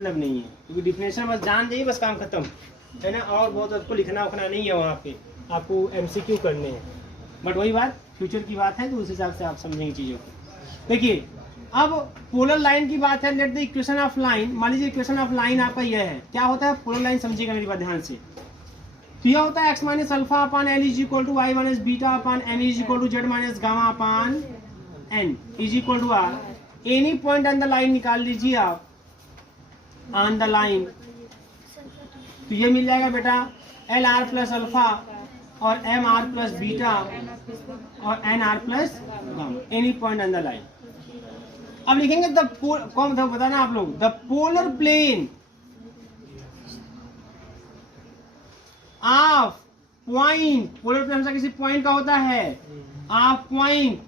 मतलब नहीं है, क्योंकि डिफिनेशन बस जान जाइए, बस काम खत्म है ना। और बहुत आपको लिखना उखना नहीं है वहाँ पे, आपको एमसीक्यू करने हैं। बट वही बात फ्यूचर की बात है, तो उस हिसाब से आप समझेंगे चीज़ों को। देखिए अब पोलर लाइन की बात है। Late the equation of line, मान लीजिए इक्वेशन ऑफ लाइन आपका यह है। क्या होता है पोलर लाइन, समझिएगा मेरी बात ध्यान से। तो यह होता है x minus alpha upon L is equal to Y minus beta upon N is equal to Z minus gamma upon N is equal to R. Any point on the line निकाल लीजिए आप ऑन द लाइन, तो ये मिल जाएगा बेटा L R plus alpha और M R plus beta और N R plus gamma, any point on the line. अब लिखेंगे द कौन बताना आप लोग, the polar plane of point, polar plane हमेशा किसी पॉइंट का होता है, of point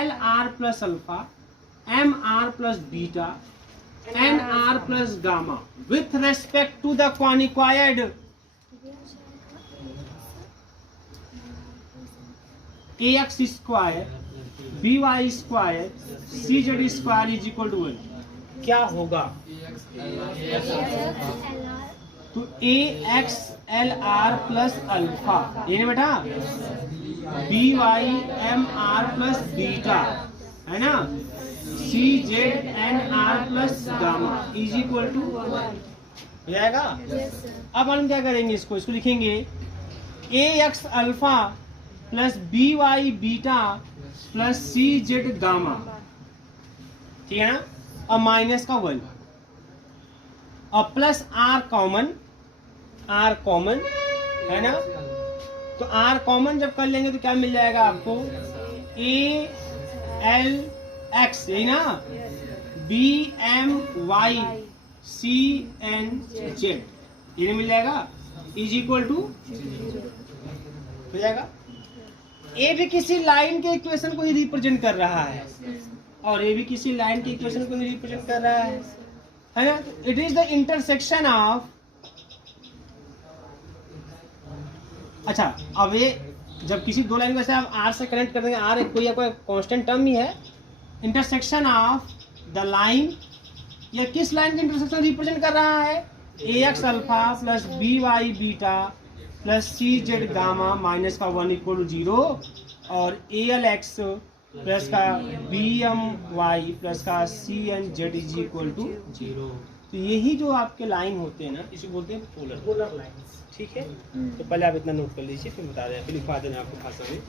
L R plus alpha M R plus beta N R plus gamma with respect to the conicoid A X square B Y square C Z square is equal to 1। क्या होगा? तो A X L R plus alpha, ये ना बेटा, B Y M R plus beta है ना, C Z N R plus gamma is equal to हो जाएगा। अब हम क्या करेंगे, इसको लिखेंगे A X alpha plus B Y beta plus C Z gamma, ठीक है ना। अब माइनस का 1 और प्लस आर कॉमन है ना। तो आर कॉमन जब कर लेंगे तो क्या मिल जाएगा आपको, ए एल एक्स, यही ना, B M Y C N Z, ये मिल जाएगा इज इक्वल टू हो जाएगा। ए भी किसी लाइन के इक्वेशन को ही रिप्रेजेंट कर रहा है और ये भी किसी लाइन के इक्वेशन को ही रिप्रेजेंट कर रहा है ना। It is the intersection of, अच्छा अब ये जब किसी दो लाइन को ऐसे आप आर से कनेक्ट कर देंगे, आर कोई आपका कांस्टेंट टर्म ही है, इंटरसेक्शन ऑफ द लाइन, या किस लाइन का इंटरसेक्शन रिप्रेजेंट कर रहा है, A X alpha plus B Y beta plus C Z gamma minus का 1 इक्वल टू 0 और ए एल एक्स प्लस का बी एम वाई प्लस का C N Z is equal to 0। तो यही जो आपके लाइन होते हैं ना, इसे बोलते हैं पोलर लाइन, ठीक है। तो पहले आप इतना नोट कर लीजिए, फिर बता दें, फिर लिखवा देना आपको भाषा में।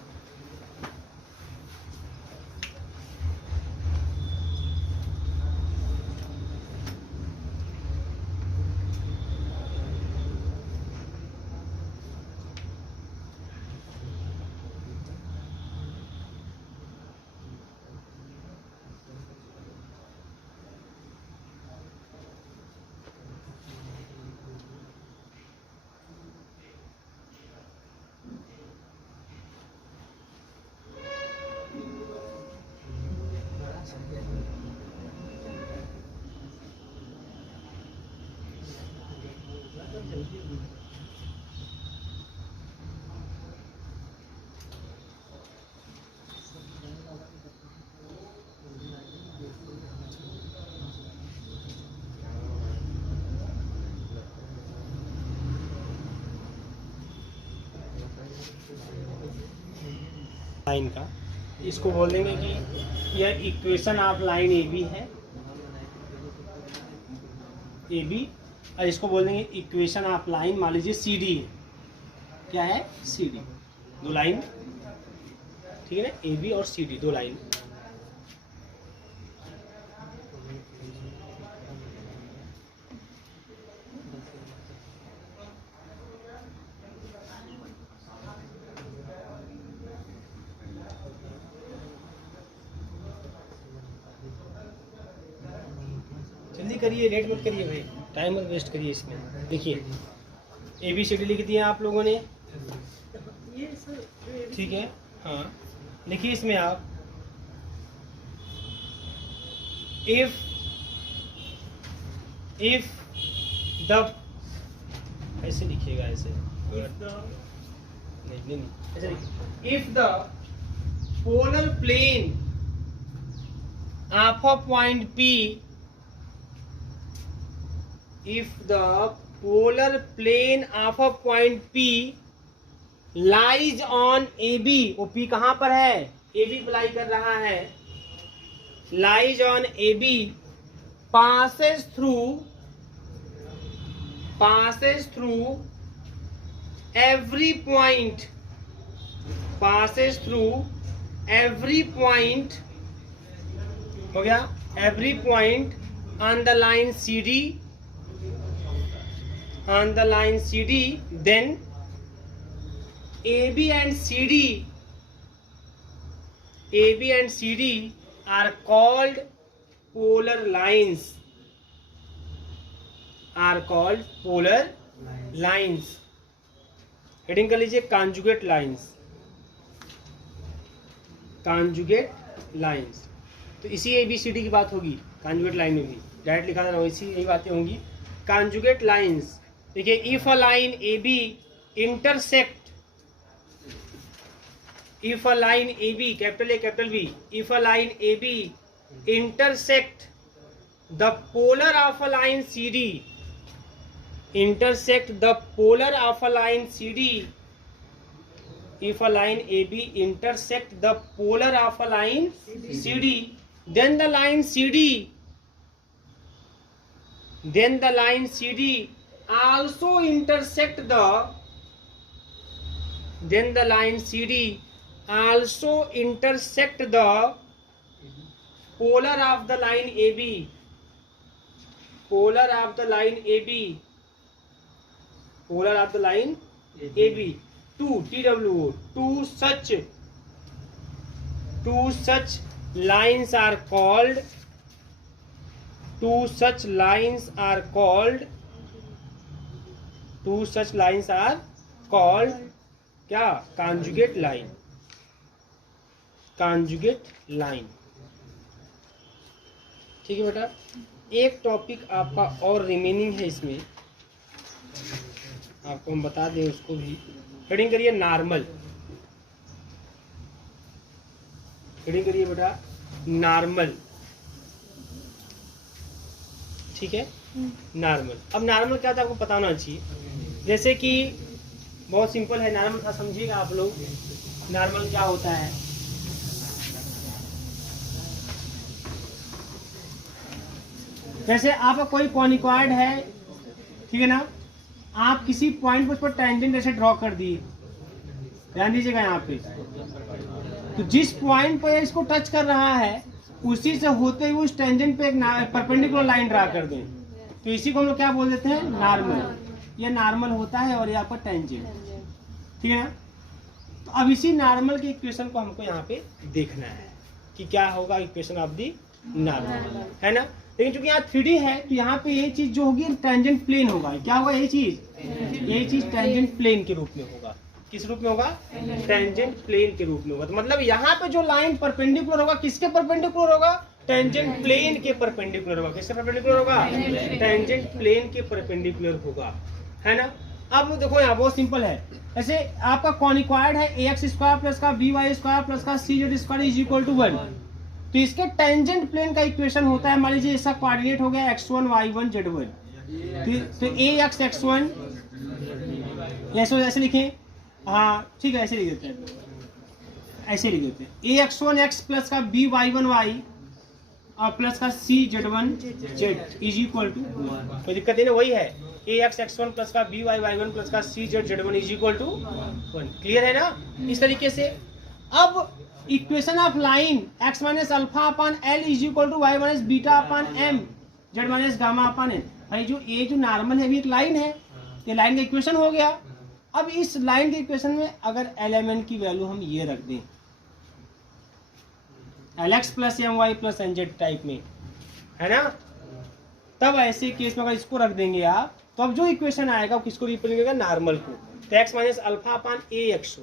लाइन का इसको बोल देंगे कि यह equation of line A B है, ए बी, और इसको बोल देंगे इक्वेशन ऑफ लाइन, मान लीजिए सी डी है, क्या है सी डी, दो लाइन, ठीक है ना, ए बी और सी डी दो लाइन। जल्दी करिए, लेट मत करिए भाई, टाइम मत वेस्ट करिए इसमें। देखिए ए बी सी डी लिख दिया आप लोगों ने, ठीक है। हाँ लिखिए इसमें आप, इफ द, ऐसे लिखिएगा, ऐसे नहीं ऐसे लिखिए, if the polar plane of a point P if the polar plane of a point P lies on AB, वो P कहाँ पर है, AB लाई कर रहा है, lies on AB, passes through every point, हो गया, every point on the line CD, then AB and CD are called polar lines, heading कर लीजिए कॉन्जुगेट लाइंस। तो इसी ABCD की बात होगी कॉन्जुगेट लाइन में भी, डायरेक्ट लिखा था वैसी यही बातें होंगी। कॉन्जुगेट लाइंस देखिए, if a line AB intersect, if a line AB, capital A capital B, if a line AB intersect the polar of a line CD, if a line AB intersect the polar of a line CD, then the line CD also intersect the polar of the line AB, two TWO, two such lines are called क्या, conjugate line. ठीक है बेटा, एक topic आपका और remaining है, इसमें आपको हम बता दें उसको भी। हेडिंग करिए नॉर्मल, हेडिंग करिए बेटा नॉर्मल, ठीक है, नॉर्मल। अब नॉर्मल क्या था आपको पता होना चाहिए, जैसे कि बहुत सिंपल है नॉर्मल था, समझिएगा आप लोग नॉर्मल क्या होता है। जैसे आपका कोई कॉनिकॉइड है, ठीक है ना, आप किसी पॉइंट पर उस पर टेंजेंट ऐसे ड्रॉ कर दिए, ध्यान दीजिएगा यहाँ पे, तो जिस पॉइंट पर इसको टच कर रहा है उसी से होते हुए उस टेंजेंट पे एक परपेंडिकुलर लाइन ड्रा कर दें, तो इसी को हम लोग क्या बोल देते हैं, नॉर्मल। ये नॉर्मल होता है और ये आपका टेंजेंट, ठीक है ना। तो अब इसी नॉर्मल की इक्वेशन को हमको यहाँ पे देखना है कि क्या होगा इक्वेशन ऑफ दी नॉर्मल, है ना। लेकिन चूंकि यहाँ 3D है तो यहाँ पे ये चीज जो होगी टेंजेंट प्लेन होगा। क्या होगा ये चीज टेंजेंट प्लेन के रूप में होगा। किस रूप में होगा, टेंजेंट प्लेन के रूप में होगा। तो मतलब यहाँ पे जो लाइन परपेंडिकुलर होगा, किसके परपेंडिकुलर होगा, टेंजेंट प्लेन के परपेंडिकुलर होगा। किसके परपेंडिकुलर होगा, टेंजेंट प्लेन के परपेंडिकुलर होगा, है ना। अब देखो यहाँ बहुत सिंपल है, ऐसे आपका कॉनिकॉइड है ax स्क्वायर प्लस का by स्क्वायर प्लस का cz square is equal to 1। तो इसके टेंजेंट प्लेन का इक्वेशन होता है, मान लीजिए इसका कोऑर्डिनेट हो गया x1 y1 z1, तो ax x1 ऐसे लिखें, हाँ ठीक है, ऐसे लिख देते हैं, ऐसे लिख देते हैं ax1 x प्लस का by1 y और प्लस का cz1 z is equal to, कोई दिक्कत नहीं ना, वही है ax x1 प्लस का by y1 प्लस का cz z1 is equal to 1। Clear है ना। इस तरीके से अब equation of line x minus alpha upon L is equal to y minus beta upon M Z minus gamma upon N. भाई जो ये जो नॉर्मल है भी एक लाइन है, ये लाइन का इक्वेशन हो गया। अब इस लाइन के इक्वेशन में अगर एलिमेंट की वैल्यू हम ये रख दें lx plus M Y plus N Z type में, है ना, तब ऐसे केस में अगर इसको रख देंगे आप, तो अब जो इक्वेशन आएगा वो किसको रिप्रेजेंट करेगा, नॉर्मल को। तो x minus alpha upon A X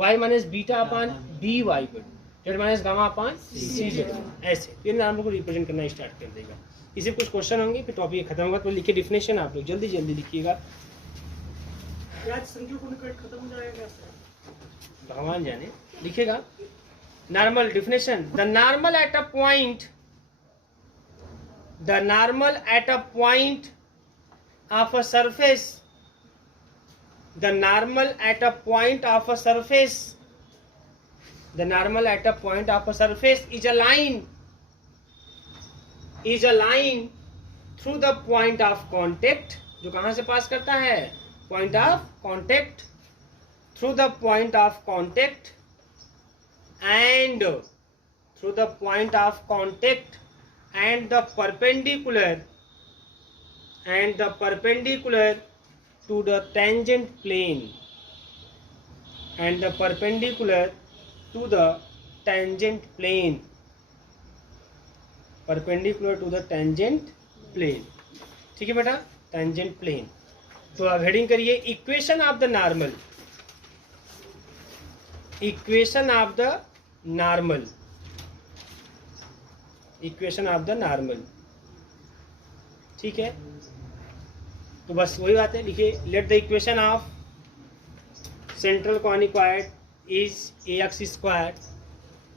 y minus beta upon B Y Z minus gamma upon C Z, ऐसे ये नॉर्मल को रिप्रेजेंट करना स्टार्ट कर देगा। इसे कुछ क्वेश्चन होंगे, फिर टॉपिक खत्म होगा। तो लिखिए डिफिनेशन, आप लोग जल्दी जल्दी लिखिएगा, भगवान जाने। लिखिएगा normal definition, the normal at a point of a surface, the normal at a point of a surface, the normal at a point of a surface is a line through the point of contact, जो कहाँ से पास करता है, point of contact, through the point of contact and through the point of contact and the perpendicular to the tangent plane, and the perpendicular to the tangent plane, perpendicular to the tangent plane. ठीक है बेटा, tangent plane. तो अब heading करिए equation of the normal, equation of the normal, equation of the normal. ठीक है, तो बस वही बात है, लिखिए let the equation of central conicoid is ax square,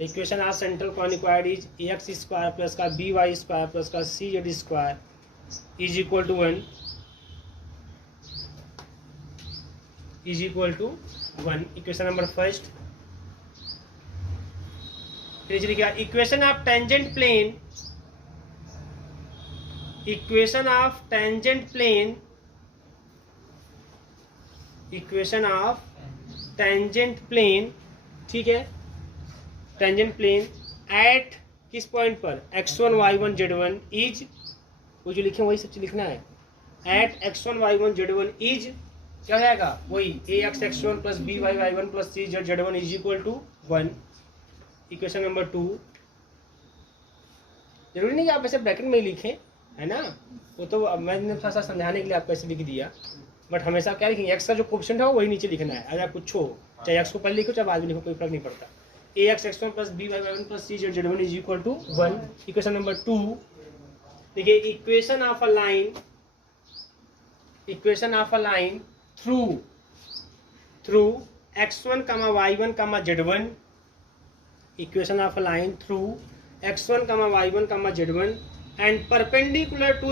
equation of central conicoid is ax square plus का by स्क्वायर प्लस का cz square is equal to 1, is equal to 1. Equation number first. फिर लिखिए equation of tangent plane, equation of tangent plane, equation of tangent plane. ठीक है, tangent plane at किस point पर, x1 y1 z1 is, वो जो लिखे वही सब लिखना है, eight x1 y1 z1 is क्या हो जाएगा, वही ax x1 plus by y1 plus c z1 is equal to 1. Equation number 2. जरूरी नहीं कि आप ऐसे ब्रैकेट में ही लिखें, है ना, वो तो मैंने थोड़ा सा समझाने के लिए आपको ऐसे लिख दिया, बट हमेशा क्या लिखेंगे, एक्स का जो कोएफिशिएंट है वही नीचे लिखना है. अगर कुछ हो, चाहे एक्स को पहले लिखो चाहे बाद में लिखो, कोई फर्क नहीं पड़ता. ax x1 plus by y1 plus c z1 is equal to 1. Equation number 2. देखिए equation of a line, equation of a line through x1 y1 z1, equation of a line through x1 y1 z1 and perpendicular to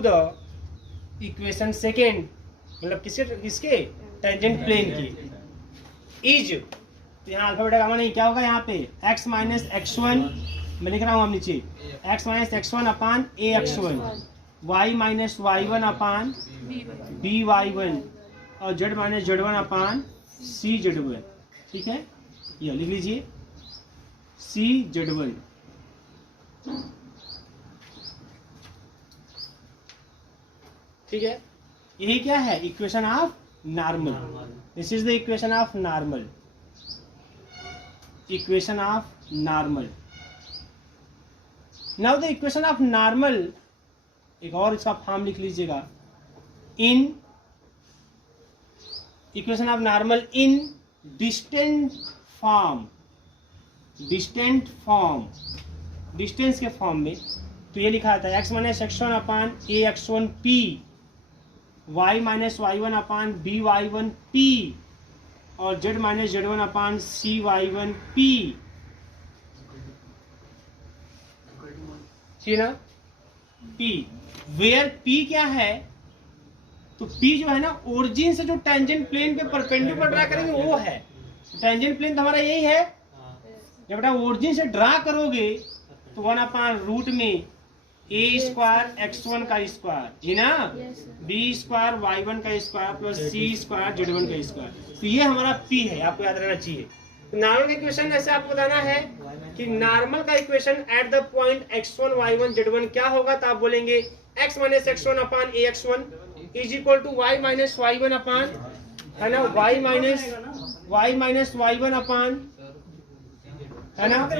the equation second, मतलब किसके tangent plane की, is. तो यहाँ alphabet का नहीं क्या होगा, यहाँ पे x माइनस x1 मैं लिख रहा हूँ, हम नीचे x minus x1 upon ax1, y minus y1 अपान by1 और z माइनस z1 अपान cz1. ठीक है, ये लिख लीजिए cz1. ठीक है, यही क्या है, equation of normal. This is the equation of normal, equation of normal. Now the equation of normal, एक और इसका फॉर्म लिख लीजिएगा, in equation of normal in distant form, distant form, distance के फॉर्म में. तो ये लिखा था x minus x1 upon ax1 p, y minus y1 अपान by1 p और z माइनस z1 अपान cy1 p. ठीक ना, p वेयर p क्या है, तो p जो है ना ओरिजिन से जो टेंजेंट प्लेन पे परपेंडिकुलर ड्रा करेंगे वो है. टेंजेंट प्लेन तो हमारा यही है, जब बेटा ओरिजिन से ड्रा करोगे तो 1 अपान रूट में a स्क्वायर x1 का स्क्वायर, जी ना, b स्क्वायर y1 का square plus c square z1 का स्क्वायर. तो ये हमारा p है, आपको याद रहना चाहिए. नॉर्मल का इक्वेशन ऐसे आपको बताना है कि नॉर्मल का equation at the point x1 y1 z1 क्या होगा, तो आप बोलेंगे x minus x1 upon ax1 is equal to y minus y1 upon, है ना, y माइनस y1 अपान, है ना, y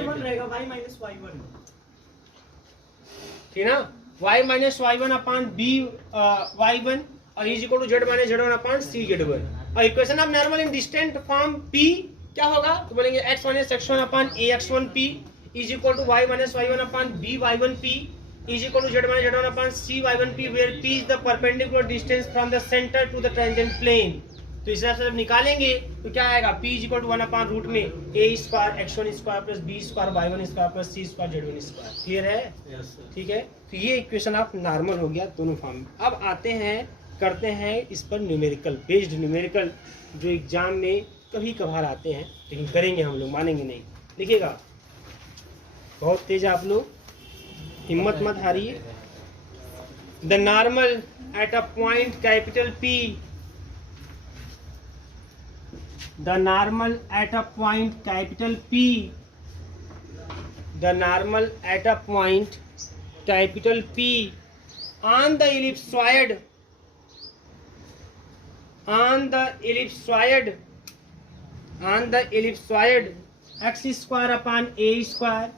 माइनस y1, ठीक ना, y minus y1 upon b y1 और is equal to z minus z1 upon c z1. और equation of normal in distant form p क्या होगा, तो बोलेंगे x minus x1 upon ax1 p is equal to y minus y1 upon b y1 p is equal to z minus z1 upon c y1 p where p is the perpendicular distance from the centre to the tangent plane. तो इस हिसाब से जब निकालेंगे तो क्या आएगा, p equal to 1/रूट में a square x1 square plus b square y1 square plus c square z1 square. Clear है? ठीक है, तो ये इक्वेशन आप नॉर्मल हो गया दोनों फॉर्म में। अब आते हैं, करते हैं इस पर न्यूमेरिकल, बेस्ड न्यूमेरिकल, जो एग्जाम में कभी कभार आते हैं, लेकिन करेंगे हम लोग, मानेंगे नहीं। देखिएगा, बहुत तेज आप लोग, हिम्मत मत हारिए। The normal at a point capital P, the normal at a point capital P, the normal at a point capital P on the ellipsoid, on the ellipsoid, on the ellipsoid x square upon a square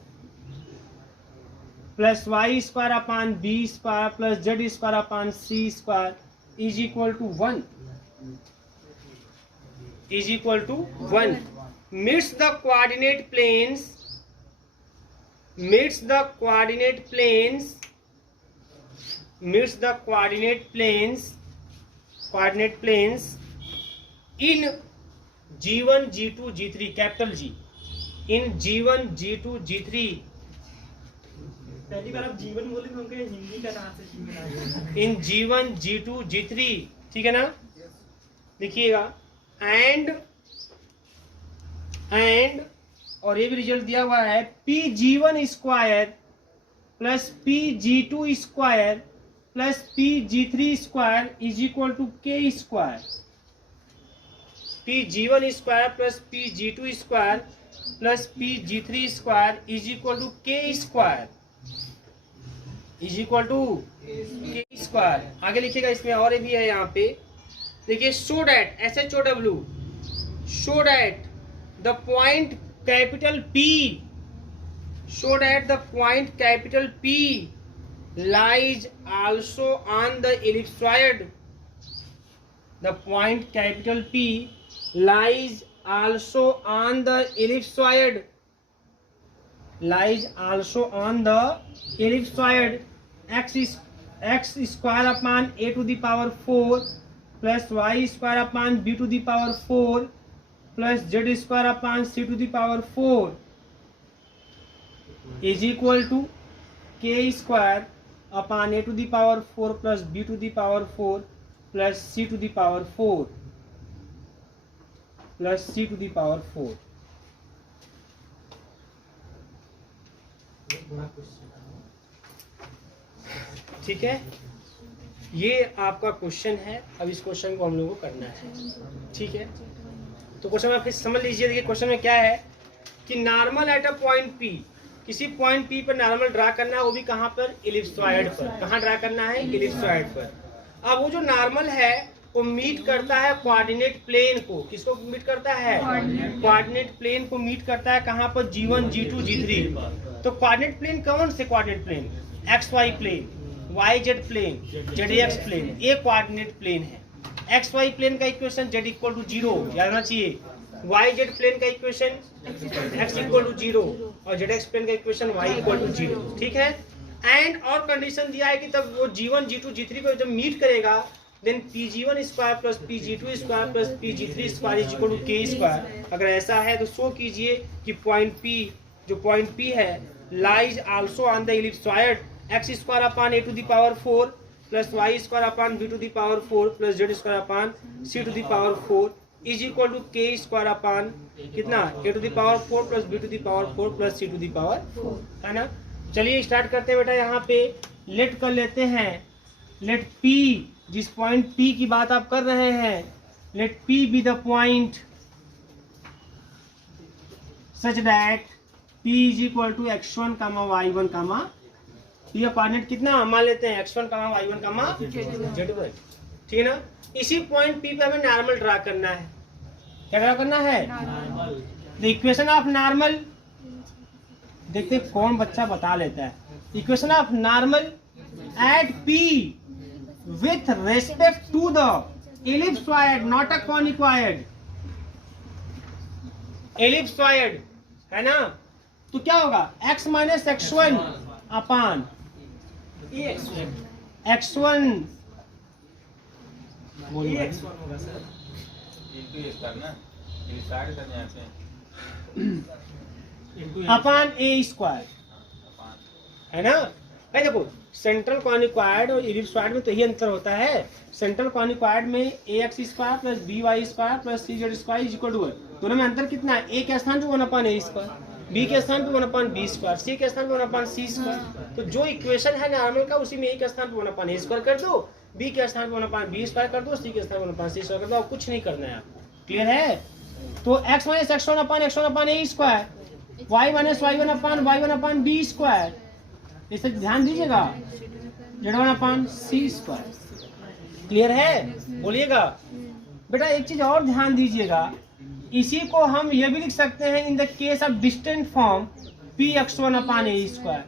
plus y square upon b square plus z square upon c square is equal to 1, is equal to 1, meets the coordinate planes, meets the coordinate planes, meets the coordinate planes, coordinate planes in G1 G2 G3, capital G, in G1 G2 G3। पहली बार आप जीवन बोले तो उनके हिंदी का कहाँ से इन G1 G2 G3, ठीक है ना? देखिएगा, एंड और ये भी रिजल्ट दिया हुआ है, PG1 square plus PG2 square plus PG3 square is equal to K square. PG1 square plus PG2 square plus PG3 square is equal to K square, is equal to K square. आगे लिखिएगा, इसमें और भी है यहाँ पे, देखिए, show that SHOW, show that the point capital P, show that the point capital P lies also on the ellipsoid, the point capital P lies also on the ellipsoid, lies also on the ellipsoid x square upon a to the power 4 plus y square upon b to the power 4 plus z square upon c to the power 4 is equal to k square upon a to the power 4 plus b to the power 4 plus c to the power 4 plus c to the power 4। ठीक है, ये आपका question है। अब इस question को हम लोगों को करना है, ठीक है? तो क्वेश्चन में फिर समझ लीजिए। देखिए, क्वेश्चन में क्या है कि normal at a point P, किसी पॉइंट P पर नॉर्मल ड्रा करना है, वो भी कहाँ पर, इलिप्सॉइड पर। कहाँ ड्रा करना है, इलिप्सॉइड पर। अब वो जो नॉर्मल है वो मीट करता है कोऑर्डिनेट प्लेन को। किसको मीट करता है, कोऑर्डिनेट प्लेन को मीट करता है। कहाँ पर, G1 G2 G3। तो कोऑर्डिनेट प्लेन कौन से coordinate plane, XY plane, YZ plane, ZX plane, ये कोऑर्डिनेट प्लेन है। XY प्लेन का इक्वेशन Z इक्वल टू 0 याद रखना चाहिए। YZ प्लेन का इक्वेशन X इक्वल टू 0 और ZX प्लेन का इक्वेशन Y इक्वल टू 0, ठीक है? एंड और कंडीशन दिया है कि तब वो G1 G2 G3 को जब मीट करेगा, then PG1 square plus PG2 square plus PG3 square is equal to K square. अगर ऐसा है तो शो कीजिए कि पॉइंट P, जो पॉइंट P है, lies also on the ellipsoid x square upon a to the power 4 plus y square upon b to the power 4 plus z square upon c to the power 4 is equal to k square upon कितना, a to the power 4 plus b to the power 4 plus c to the power 4, है ना? चलिए start करते हैं बेटा। यहाँ पे late कर लेते हैं, लेट P, जिस पॉइंट P की बात आप कर रहे हैं, let P be the point such that P is equal to x1 y1 ये कोऑर्डिनेट कितना मान लेते हैं, x1 y1 z1, ठीक है ना? इसी पॉइंट P पे हमें नॉर्मल ड्रा करना है। क्या ड्रा करना है, द इक्वेशन ऑफ नॉर्मल। देखते कौन बच्चा बता लेता है। Equation of normal at P with respect to the ellipsoid, not a conicoid, ellipsoid, है ना? तो क्या होगा, x माइनस x1 अपान x1, इनटू ए स्क्वायर ना, ये साइड करने यहाँ से अपान ए स्क्वायर है ना। भाई देखो सेंट्रल कॉनिक्वायड और इलिप्सॉइड में तो यही अंतर होता है। सेंट्रल कॉनिक्वायड में A X square plus B Y square plus C Z square is equal to 1। दोनों में अंतर कितना है? ए के स्थान पे 1 अपान ए स्क्वायर, बी के स्थान पे 1 अपान बी स्क्वायर, सी के स्थान पे 1 अपान सी स्क्वायर। तो जो इक्वेशन है नॉर्मल का उसी में ए के स्थान पे 1 अपान ए स्क्वायर कर दो, बी के स्थान पे 1 अपान बी स्क्वायर कर दो, सी के स्थान पे 1 अपान सी स्क्वायर कर दो। और कुछ नहीं करना है आपको। क्लियर है? तो x minus x1 upon A square, y minus y1 upon B square, इसे ध्यान दीजिएगा, z1 upon C square. Clear है? बोलिएगा बेटा। एक चीज और ध्यान दीजिएगा, इसी को हम ये भी लिख सकते हैं in the case of distant form P x1 upon A square,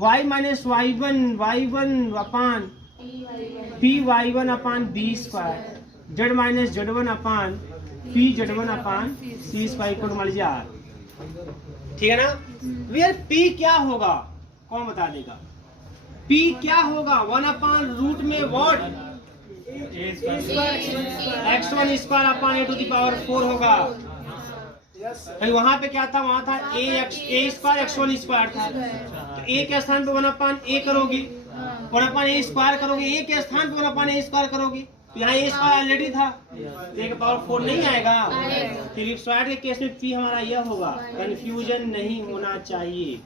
y minus y1 upon P y1 upon B square, z minus z1 upon P z1 upon C square equal to मान लीजिए r। ठीक है ना? Where p क्या होगा? कौन बता देगा? p क्या होगा? 1 अपान रूट में what? x1 square upon a to the power 4 होगा। वहां पे क्या था? वहां था a स्क्वायर x1 स्क्वायर था। तो a के स्थान पे 1 अपान a करोगी, 1 अपान a स्क्वायर करोगे, a के स्थान पे 1 अपान a स्क्वायर करोगी। तो यहाँ a स्क्वायर ऑलरेडी था, तो a के पावर 4 नहीं आएगा। इलिप्सॉइड के केस में p हमारा यह होगा। कंफ्यूजन नहीं होना चाहिए।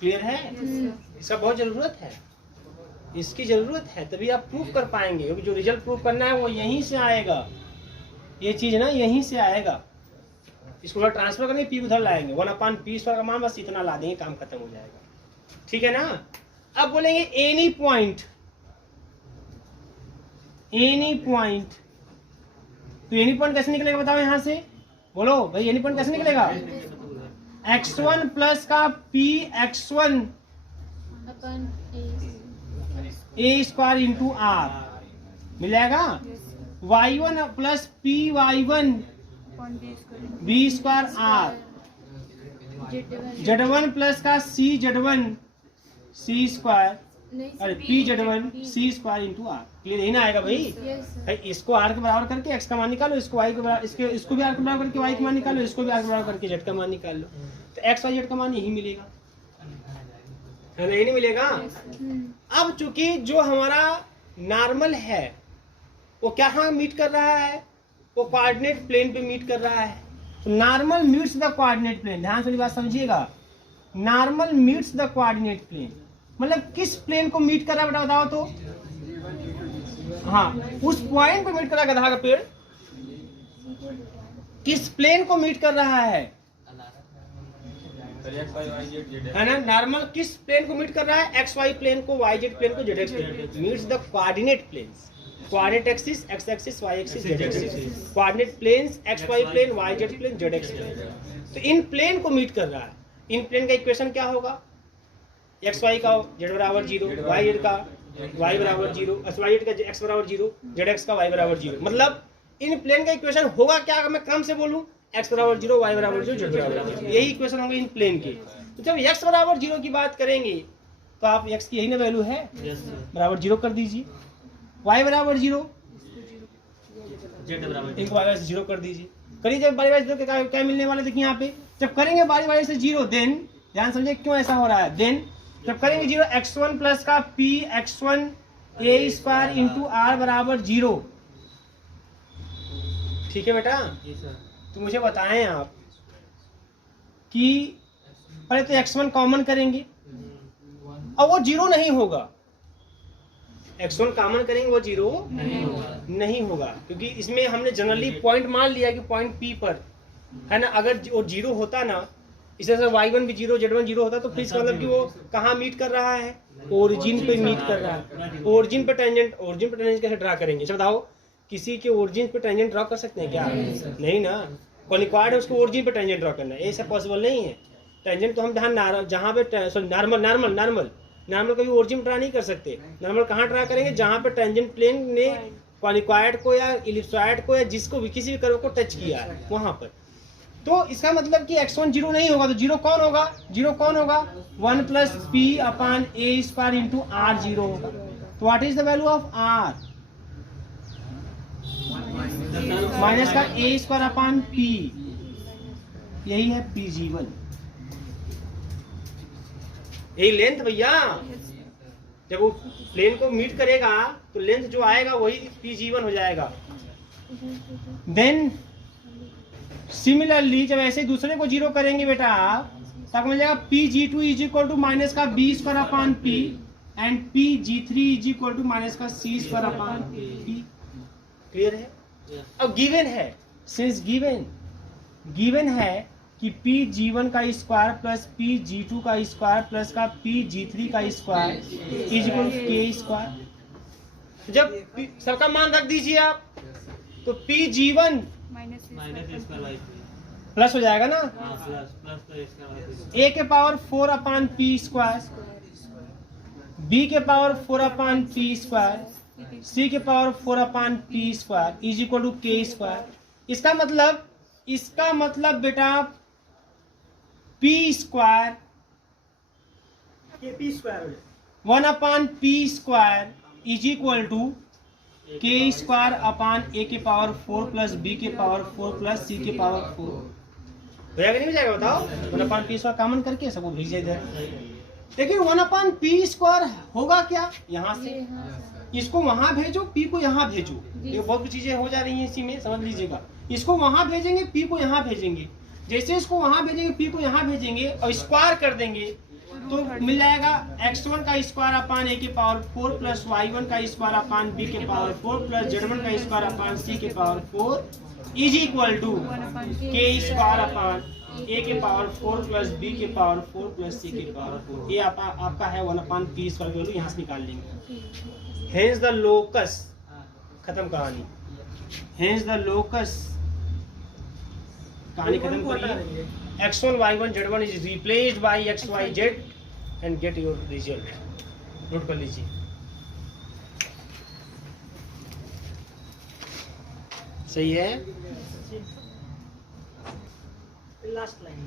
क्लियर है? इसका बहुत जरूरत है, इसकी जरूरत है, तभी आप प्रूफ कर पाएंगे। क्योंकि जो रिजल्ट प्रूफ करना है वो यहीं से आएगा। ये चीज ना यहीं से आएगा। इसको ट्रांसफर करके पी उधर लाएंगे, 1 अपान पी स्क्वायर का मान बस इतना ला देंगे, काम खत्म हो जाएगा। ठीक है ना? अब बोलेंगे एनी पॉइंट, तो एनी पॉइंट कैसे निकलेगा बताओ यहाँ से? बोलो भाई, एनी पॉइंट कैसे निकलेगा? x1 प्लस का P x1 A square into R मिल जाएगा। y1 plus P y1 B square R, z1 plus का सी z1 सी स्क्वायर, अरे P z1 C square into R. Clear? यही ना आएगा भाई? भाई इसको r के बराबर करके x का मान निकालो, इसको y के बराबर, इसको भी r के बराबर करके y का मान निकालो, इसको भी r के बराबर करके z का मान निकाल लो। तो x y z का मान यही मिलेगा, है ना? नहीं मिलेगा। अब चूंकि जो हमारा नॉर्मल है वो क्या मीट कर रहा है? वो कोऑर्डिनेट प्लेन पे मीट कर रहा है। तो normal meets the coordinate plane. ध्यान से बात समझिएगा, normal meets the coordinate plane मतलब किस प्लेन को मीट कर रहा है बेटा बताओ तो? हाँ, उस पॉइंट पे मीट कर रहा है गधा का पेड़। किस प्लेन को मीट कर रहा है ना? नॉर्मल किस प्लेन को मीट कर रहा है? एक्स वाई प्लेन को, वाई जेड प्लेन को, Z X plane. Meets the coordinate planes, coordinate axis, X axis, Y axis, Z axis. Coordinate planes X Y plane, Y Z plane, Z X plane. तो इन plane को meet कर रहा है। इन plane का equation क्या होगा? एक्स वाई का जेड बराबर 0, वाई जेड का वाई बराबर 0, वाई जेड का एक्स बराबर 0, जेड एक्स का वाई बराबर 0। मतलब इन प्लेन का इक्वेशन होगा क्या? अगर मैं क्रम से बोलूं, एक्स बराबर 0, वाई बराबर 0, जेड बराबर 0, यही इक्वेशन होंगे इन प्लेन के। तो जब एक्स बराबर 0 की बात करेंगे तो आप एक्स की यही ना वैल्यू है, बराबर 0 कर दीजिए। वाई बराबर 0, एक बार 0 कर दीजिए। करिए जब बारी बारी से क्या मिलने वाले देखिए यहाँ पे, जब करेंगे बारी बारी से 0, देन ध्यान समझिए क्यों ऐसा हो रहा है। देन जब करेंगे 0, x1 प्लस का P x1 A square into R बराबर 0। ठीक है बेटा? तो मुझे बताएं आप कि पहले तो x1 कॉमन करेंगे और वो 0 नहीं होगा। x1 कॉमन करेंगे वो 0 नहीं होगा, क्योंकि इसमें हमने जनरली पॉइंट मान लिया कि पॉइंट P पर है ना। अगर वो 0 होता ना, इसी तरह से y1 भी 0, z1 0 होता तो फिर इसका मतलब कि वो कहाँ मीट कर रहा है? ओरिजिन पे मीट कर रहा है। ओरिजिन पे टेंजेंट, ओरिजिन पे टेंजेंट कैसे ड्रा करेंगे? अच्छा बताओ, किसी के ओरिजिन पे टेंजेंट ड्रा कर सकते हैं क्या? नहीं ना। कॉनिक्वायड है, उसको ओरिजिन पे टेंजेंट ड्रा करना है, ऐसा पॉसिबल नहीं है। टेंजेंट तो हम जहाँ पे नॉर्मल कभी ओरिजिन ड्रा नहीं कर सकते। नॉर्मल कहाँ ड्रा करेंगे? जहाँ पे टेंजेंट प्लेन ने कॉनिक्वायड को या इलिप्सॉइड को या जिसको भी किसी भी कर्व को टच किया है वहां पर। तो इसका मतलब कि x1 0 नहीं होगा, तो 0 कौन होगा? 0 कौन होगा? 1 plus P upon A square into R 0 होगा। तो what is the value of r? Minus का ए स्क्वायर अपान पी, यही है PG1। यही लेंथ भैया, जब वो प्लेन को मीट करेगा तो लेंथ जो आएगा वही PG1 हो जाएगा। देन सिमिलरली जब ऐसे दूसरे को जीरो करेंगे बेटा तब मिल जाएगा PG2 is equal to minus का B square upon P and PG3 is equal to minus का C square upon P। Clear है? अब गिवन है, सिंस गिवन है कि PG1 का स्क्वायर प्लस PG2 का स्क्वायर प्लस का PG3 का square is equal to K square. जब सबका मान रख दीजिए आप तो PG1 प्लस हो जाएगा ना, A के power 4 upon P square, B के power 4 upon P square, C के power 4 upon P square is equal to K square. इसका मतलब बेटा P square P square 1 upon P square is equal to K square upon A के power 4 plus B के power 4 plus C के power 4। हो जाएगा नहीं हो जाएगा बताओ? 1 अपान P स्क्वायर कॉमन करके सबको भेज इधर। देखिए 1 अपान P स्क्वायर होगा क्या, यहाँ से इसको वहां भेजो, P को यहाँ भेजो। ये बहुत चीजें हो जा रही हैं इसी में, समझ लीजिएगा। इसको वहां भेजेंगे, P को यहाँ भेजेंगे। जैसे इसको वहां भेजेंगे, P को यहाँ भेजेंगे और स्क्वायर कर देंगे तो मिल जाएगा x1 का स्क्वायर अपान A के पावर 4 प्लस y1 का स्क्वायर अपान B के पावर 4 प्लस z1 का स्क्वायर अपान C के power 4 is equal to K square upon A के पावर 4 प्लस B के पावर 4 प्लस C के पावर 4। ये आपका है 1 अपान P स्क्वायर वैल्यू, यहाँ से निकाल लेंगे। हेंस द लोकस, खत्म कहानी। हेंस द लोकस, कहानी खत्म करिए। x1 y1 z1 is replaced by x y z and get your result। Note कर लीजिए। सही है? लास्ट लाइन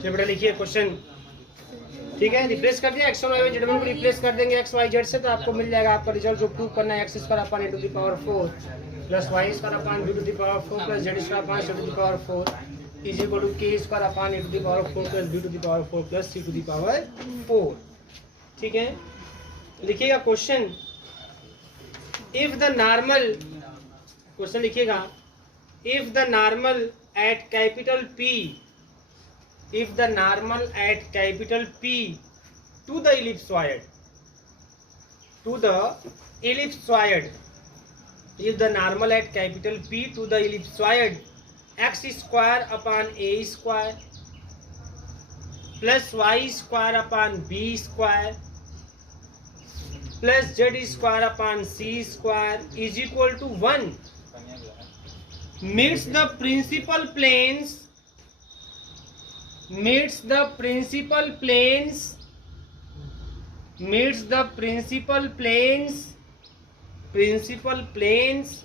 चलिए बेटा लिखिए क्वेश्चन। ठीक है, रिप्लेस कर दिया x1 y1 z1 को रिप्लेस कर देंगे x y z से, तो आपको मिल जाएगा आपका रिजल्ट जो प्रूव करना है। x square upon a to the power 4 plus y square upon b to the power 4 plus z square upon c to the power 4 is equal to k square upon a to the power 4 plus b to the power 4 plus c to the power 4। ठीक है, लिखिएगा question. If the normal, question लिखिएगा, if the normal at capital P, if the normal at capital P to the ellipsoid, if the normal at capital P to the ellipsoid x square upon a square plus y square upon b square plus z square upon c square is equal to 1 meets the principal planes, meets the principal planes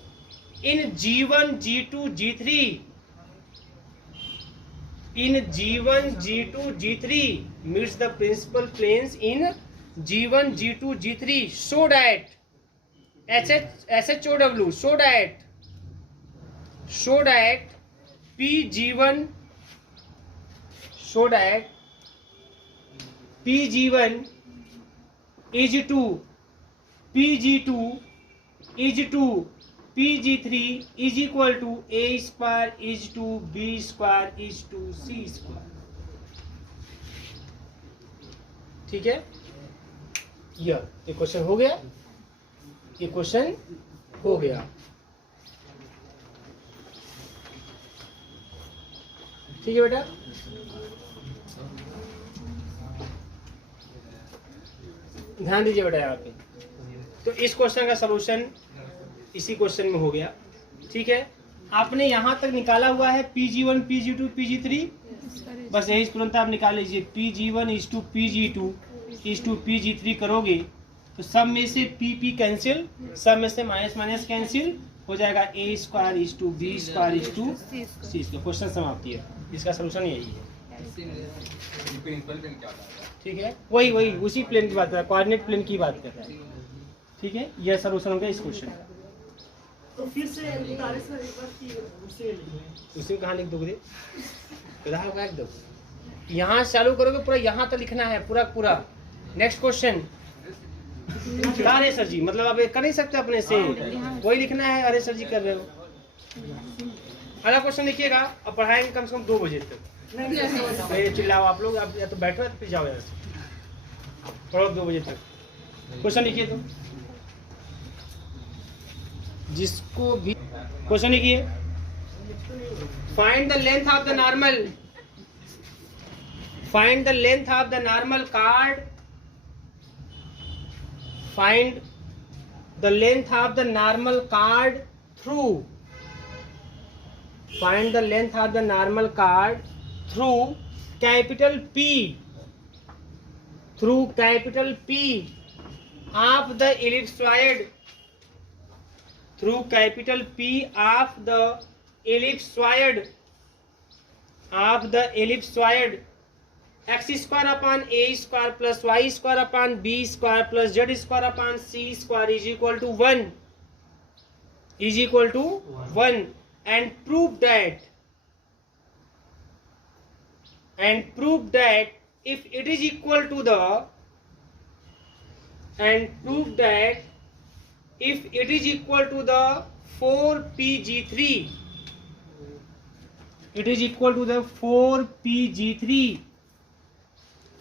in G1, G2, G3, in G1, G2, G3, meets the principal planes in G1, G2, G3, so that SHOW, so that PG1, so that PG1 is to PG2 is to PG3 is equal to A square is to B square is to C square। ठीक है, ये question हो गया, ये question हो गया। ठीक है बेटा, ध्यान दीजिए बेटा यहाँ पे। तो इस क्वेश्चन का सलूशन इसी क्वेश्चन में हो गया। ठीक है, आपने यहाँ तक निकाला हुआ है PG1, PG2, PG3, बस यही तुरंत आप निकाल लीजिए। Pg1 is to Pg2 is to Pg3 करोगे तो सब में से P कैंसिल, सब में से माइनस माइनस कैंसिल हो जाएगा। A square is to B square is to C square. Question समाप्ति है, इसका सोल्यूशन यही है। प्रिंसिपल प्लेन क्या होता है? ठीक है, वही उसी प्लेन की बात कर रहा है, कोऑर्डिनेट प्लेन की बात कर रहा है। ठीक है, यह सोल्यूशन होगा इस क्वेश्चन का। तो फिर से उतारे सर एक बार कि उसे लिखें। उसी में कहाँ लिख दोगे? उदाहरण रख दो, यहाँ से चालू करोगे पूरा यहाँ तक लिखना है पूरा। Next question. अरे सर जी, मतलब आप कर नहीं सकते अपने से, वही लिखना है। अरे सर जी कर रहे हो। अगला क्वेश्चन लिखिएगा और पढ़ाएंगे कम से कम 2 बजे तक। नहीं चिल्लाओ आप लोग, आप या तो बैठो या तो फिर जाओ यहाँ से, पढ़ो 2 बजे तक। क्वेश्चन लिखिए तो, जिसको भी क्वेश्चन लिखिए। Find the length of the normal, find the length of the normal card, find the length of the normal card through, find the length of the normal card through capital P, through capital P of the ellipsoid, through capital P of the ellipsoid, x square upon a square plus y square upon b square plus z square upon c square is equal to 1, and prove that if it is equal to the, and prove that if it is equal to the 4pg3, it is equal to the 4pg3,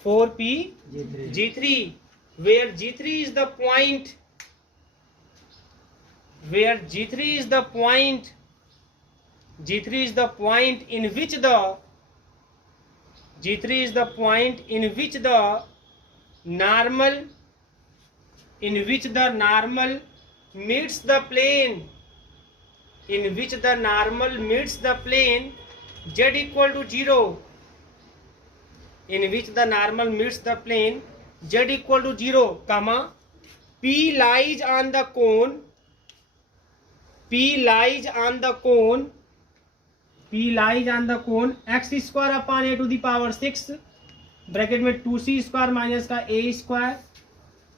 4pg3, where g3 is the point, where g3 is the point, g3 is the point in which the, g3 is the point in which the normal, in which the normal meets the plane, in which the normal meets the plane z equal to 0, in which the normal meets the plane z equal to 0, comma P lies on the cone, P lies on the cone, P lies on the cone x square upon a to the power 6 bracket में 2c square minus का a square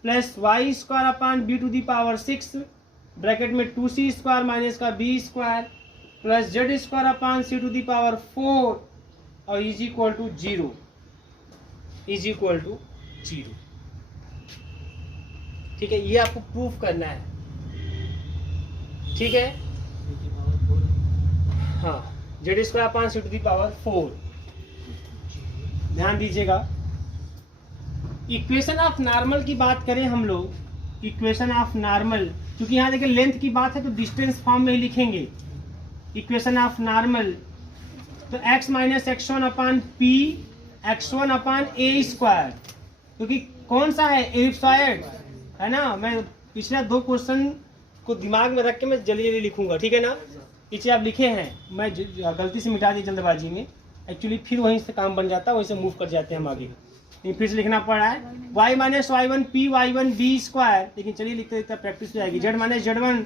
plus y square upon b to the power 6 bracket में 2c square minus का b square plus z square upon c to the power 4 और is equal to 0, is equal to 0। ठीक है, ये आपको proof करना है। ठीक है, हाँ, z square upon c to the power 4। ध्यान दीजिएगा, इक्वेशन ऑफ नॉर्मल की बात करें हम लोग, इक्वेशन ऑफ नॉर्मल, क्योंकि यहाँ देखिए लेंथ की बात है तो डिस्टेंस फॉर्म में ही लिखेंगे। इक्वेशन ऑफ नॉर्मल तो x minus x1 upon p x1 upon a square, क्योंकि कौन सा है, एलिप्सॉइड है ना। मैं पिछले 2 क्वेश्चन को दिमाग में रख के मैं जल्दी जल्दी लिखूंगा, ठीक है ना। पीछे आप लिखे हैं, मैं गलती से मिटा दी जल्दबाजी में, एक्चुअली फिर वहीं से काम बन जाता है, वहीं से मूव कर जाते हैं हम आगे, फिर से लिखना पड़ रहा है। y minus y1 p y1 b square, लेकिन चलिए लिखते लिखते प्रैक्टिस हो जाएगी। z minus z1